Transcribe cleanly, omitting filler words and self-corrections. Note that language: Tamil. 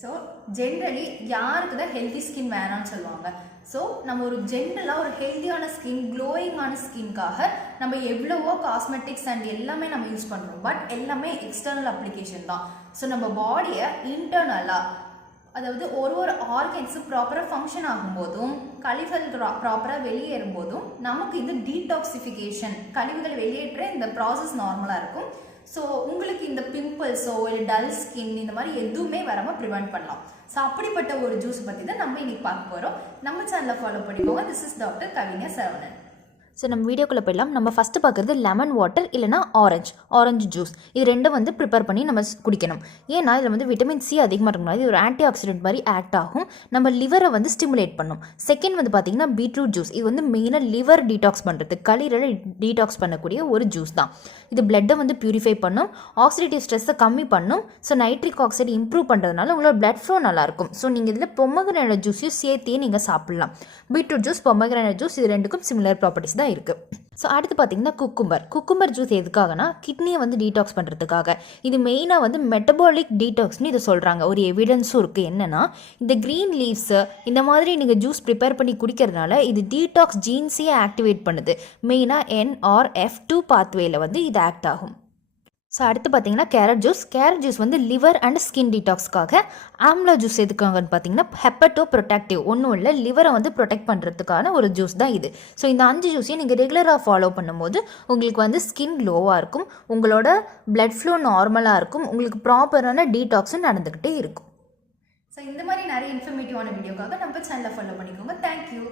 ஸோ ஜென்ரலி யாருக்கு தான் ஹெல்த்தி ஸ்கின் வேணாம்னு சொல்லுவாங்க. ஸோ நம்ம ஒரு ஜென்ரலாக ஒரு ஹெல்த்தியான ஸ்கின், க்ளோயிங்கான ஸ்கின்காக நம்ம எவ்வளவோ காஸ்மெட்டிக்ஸ் அண்ட் எல்லாமே நம்ம யூஸ் பண்ணுறோம். பட் எல்லாமே எக்ஸ்டர்னல் அப்ளிகேஷன் தான். ஸோ நம்ம பாடியை இன்டர்னலாக, அதாவது ஒரு ஆர்கன்ஸு ப்ராப்பராக ஃபங்க்ஷன் ஆகும்போதும் கழிவுகள் ப்ராப்பராக வெளியேறும் போதும் நமக்கு இந்த டீடாக்சிஃபிகேஷன், கழிவுகள் வெளியேற்ற இந்த ப்ராசஸ் நார்மலாக இருக்கும். ஸோ உங்களுக்கு இந்த பிம்பிள்ஸோ இல்லை டல் ஸ்கின் இந்த மாதிரி எதுவுமே வராமல் ப்ரிவெண்ட் பண்ணலாம். ஸோ அப்படிப்பட்ட ஒரு ஜூஸ் பற்றி தான் நம்ம இன்னைக்கு பார்க்க போகிறோம். நம்ம சேனலை ஃபாலோ பண்ணிக்கோங்க. This is doctor Kavigna Saravanan. So நம்ம வீடியோக்குள்ளே போயிடலாம். நம்ம ஃபஸ்ட்டு பார்க்குறது லெமன் வாட்டர் இல்லைனா ஆரஞ்சு ஜூஸ். இது ரெண்டும் வந்து ப்ரிப்பேர் பண்ணி நம்ம குடிக்கணும். ஏன்னா இதில் வந்து விட்டமின் சி அதிகமாக இருக்கணும். இது ஒரு ஆன்டி ஆக்சிடென்ட் மாதிரி ஆக்ட் ஆகும். நம்ம லிவரை வந்து ஸ்டிமுலேட் பண்ணும். செகண்ட் வந்து பார்த்திங்கன்னா பீட்ரூட் ஜூஸ். இது வந்து மெயினாக லிவர் டீடாக்ஸ் பண்ணுறது, கல்லீரலை டீடாக்ஸ் பண்ணக்கூடிய ஒரு ஜூஸ் தான். இது பிளட்டை வந்து பியூரிஃபை பண்ணும், ஆக்சிடேட்டிவ் ஸ்ட்ரெஸ்ஸை கம்மி பண்ணும். ஸோ நைட்ரிக் ஆக்சைடு இம்ப்ரூவ் பண்ணுறதுனால உங்களோட பிளட் ஃப்ளோ நல்லாயிருக்கும். ஸோ நீங்கள் இதில் பொமக்ரேனட் ஜூஸையும் சேர்த்தே நீங்கள் சாப்பிட்லாம். பீட்ரூட் ஜூஸ், பொமக்ரேனட் ஜூஸ் இது ரெண்டுக்கும் சிமிலர் ப்ராப்பர்ட்டிஸ் தான் இருக்குது. ஸோ அடுத்து பார்த்தீங்கன்னா குக்கும்பர் ஜூஸ் எதுக்காகனா கிட்னியை வந்து டீடாக்ஸ் பண்ணுறதுக்காக. இது மெயினாக வந்து மெட்டபாலிக் டீடாக்ஸ்னு இதை சொல்கிறாங்க. ஒரு எவிடன்ஸும் இருக்குது. என்னென்னா இந்த க்ரீன் லீவ்ஸு இந்த மாதிரி நீங்கள் ஜூஸ் ப்ரிப்பேர் பண்ணி குடிக்கிறதுனால இது டீடாக்ஸ் ஜீன்ஸையே ஆக்டிவேட் பண்ணுது. மெயினாக NRF2 பாத்வேயில் வந்து இது ஆக்ட் ஆகும். ஸோ அடுத்து பார்த்தீங்கன்னா கேரட் ஜூஸ் வந்து லிவர் அண்ட் ஸ்கின் டீடாக்ஸ்க்காக. ஆம்லா ஜூஸ் எதுக்காகன்னு பார்த்தீங்கன்னா ஹெப்பட்டோ ப்ரொடெக்டிவ், ஒன்றும் இல்லை, லிவரை வந்து ப்ரொடெக்ட் பண்ணுறதுக்கான ஒரு ஜூஸ் தான் இது. ஸோ இந்த 5 ஜூஸையும் நீங்கள் ரெகுலராக ஃபாலோ பண்ணும்போது உங்களுக்கு வந்து ஸ்கின் க்ளோவாக இருக்கும், உங்களோட பிளட் ஃப்ளோ நார்மலாக இருக்கும், உங்களுக்கு ப்ராப்பரான டீடாக்ஸும் நடந்துக்கிட்டே இருக்கும். ஸோ இந்த மாதிரி நிறைய இன்ஃபர்மேட்டிவான வீடியோக்காக நம்ம சேனலை ஃபாலோ பண்ணிக்கோங்க. தேங்க்யூ.